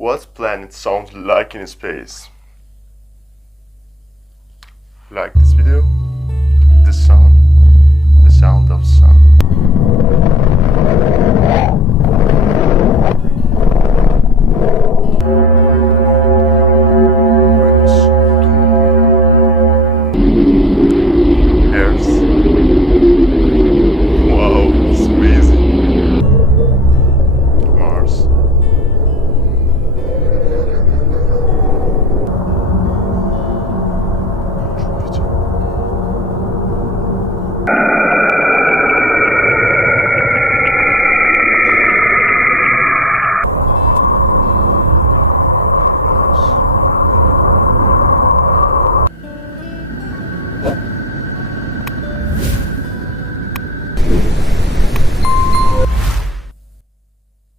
What planet sounds like in space? Like this video, the sound of sun.